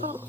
Oh.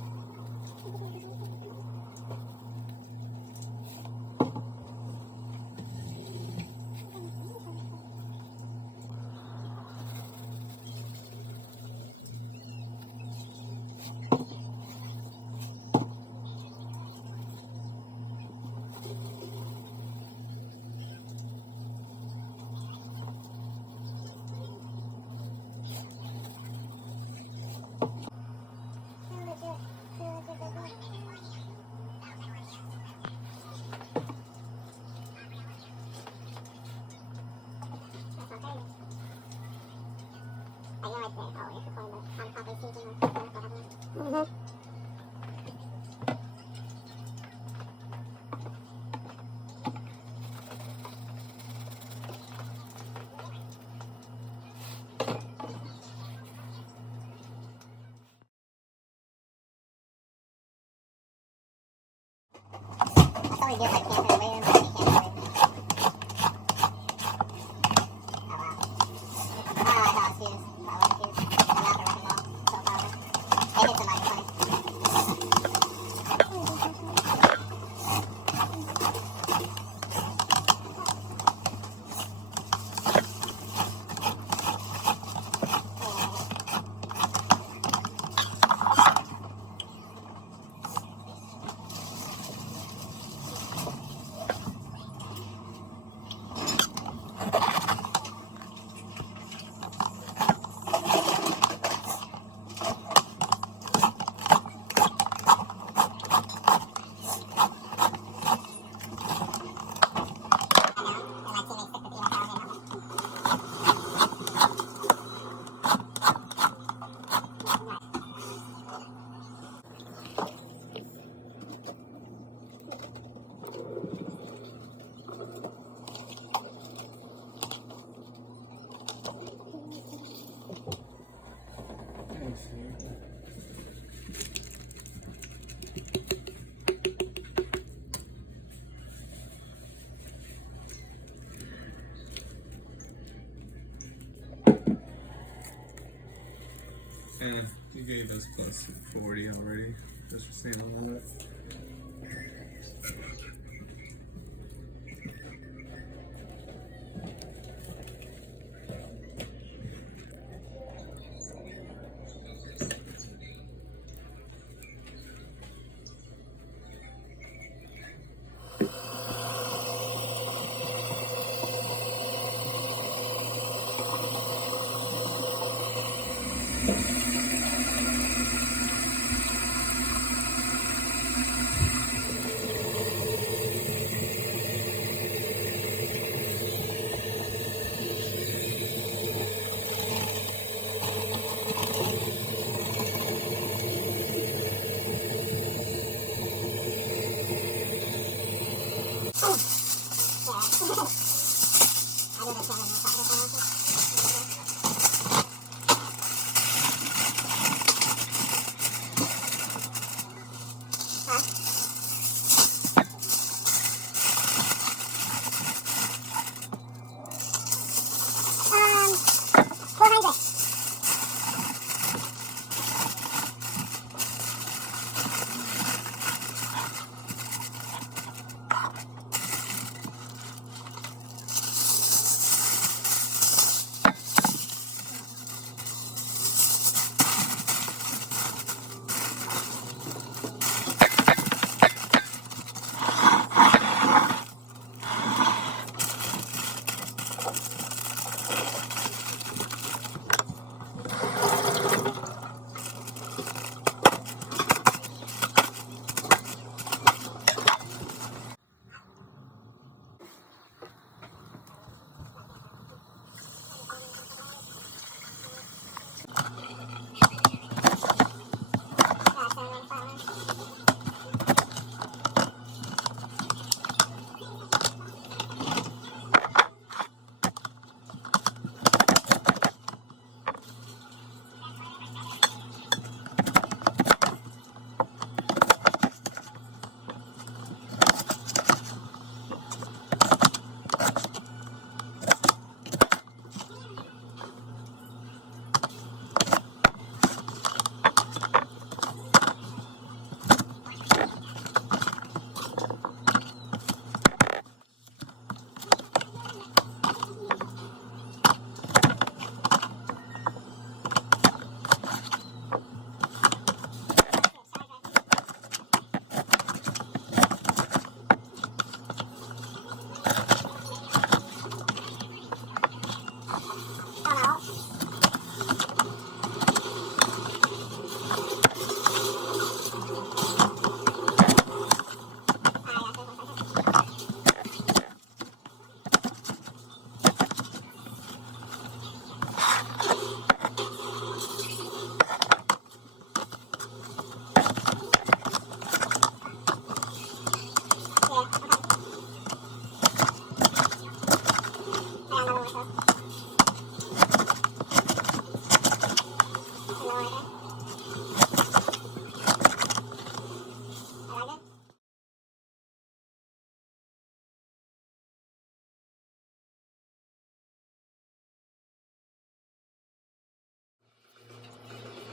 Mm-hmm. Probably good, like, can't put it later, but you can't put it. Oh, wow. Oh, I thought it was fused. I wasn't fused. I'm not the wrecking ball. So power. It hit somebody, funny. And you gave us plus 40 already. Just for saying all that.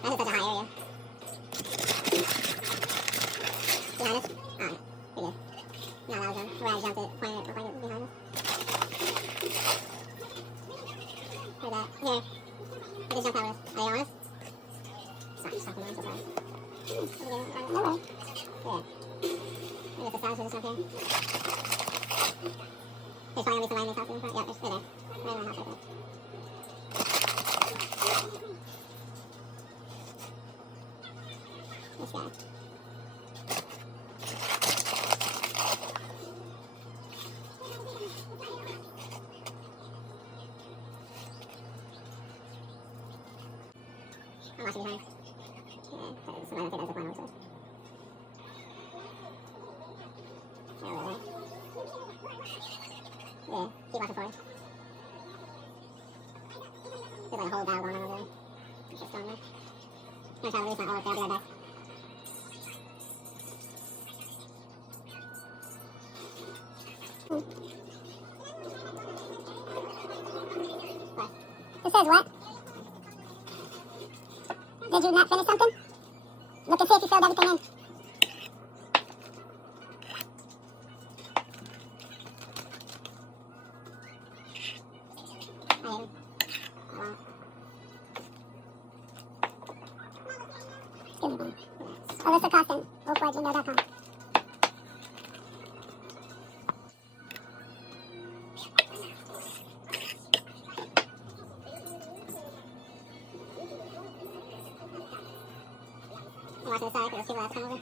That's such a high area. Behind us? Oh, no. We're good. No, that was him. Where I jumped it, pointed it behind us. Heard that. Here. I just jumped out with us. Are they on us? It's not just something on, so sorry. Okay. Yeah. I guess the size of this up here. There's probably gonna be some lightning houses in front. Yeah, they're there. Right on the house right there. This guy. I'm watching behind. Yeah, because somebody will take that zip line over to us. Yeah, over there. Yeah, keep watching for it. There's like a whole dial going on over there. It's just on there. I'm gonna try to release my oil, so I'll be right back. What? It says what? Did you not finish something? Look and see if you filled everything in. I am. Oh, well. Alyssa Costin, oak4gmail.com. I'm watching the side because there's people that's come over.